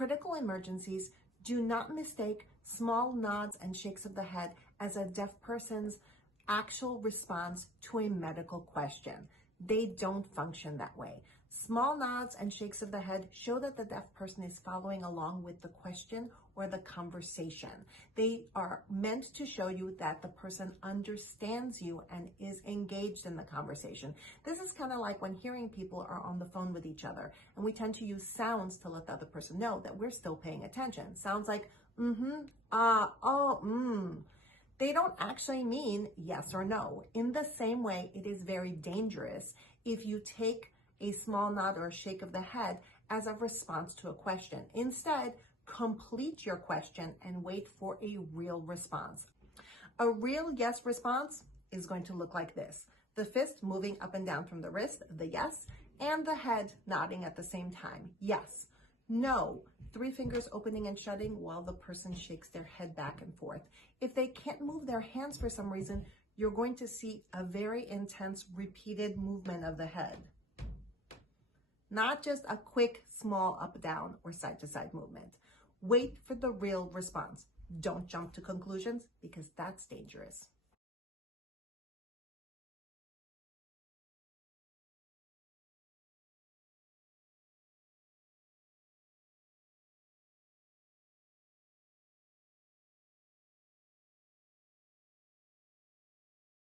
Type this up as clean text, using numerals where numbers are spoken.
critical emergencies, do not mistake small nods and shakes of the head as a deaf person's actual response to a medical question. They don't function that way. Small nods and shakes of the head show that the deaf person is following along with the question or the conversation. They are meant to show you that the person understands you and is engaged in the conversation. This is kind of like when hearing people are on the phone with each other, and we tend to use sounds to let the other person know that we're still paying attention. Sounds like They don't actually mean yes or no. In the same way, it is very dangerous if you take a small nod or a shake of the head as a response to a question. Instead, complete your question and wait for a real response. A real yes response is going to look like this: the fist moving up and down from the wrist, the yes, and the head nodding at the same time, yes. No, 3 fingers opening and shutting while the person shakes their head back and forth. If they can't move their hands for some reason, you're going to see a very intense repeated movement of the head. Not just a quick, small up, down, or side to side movement. Wait for the real response. Don't jump to conclusions because that's dangerous.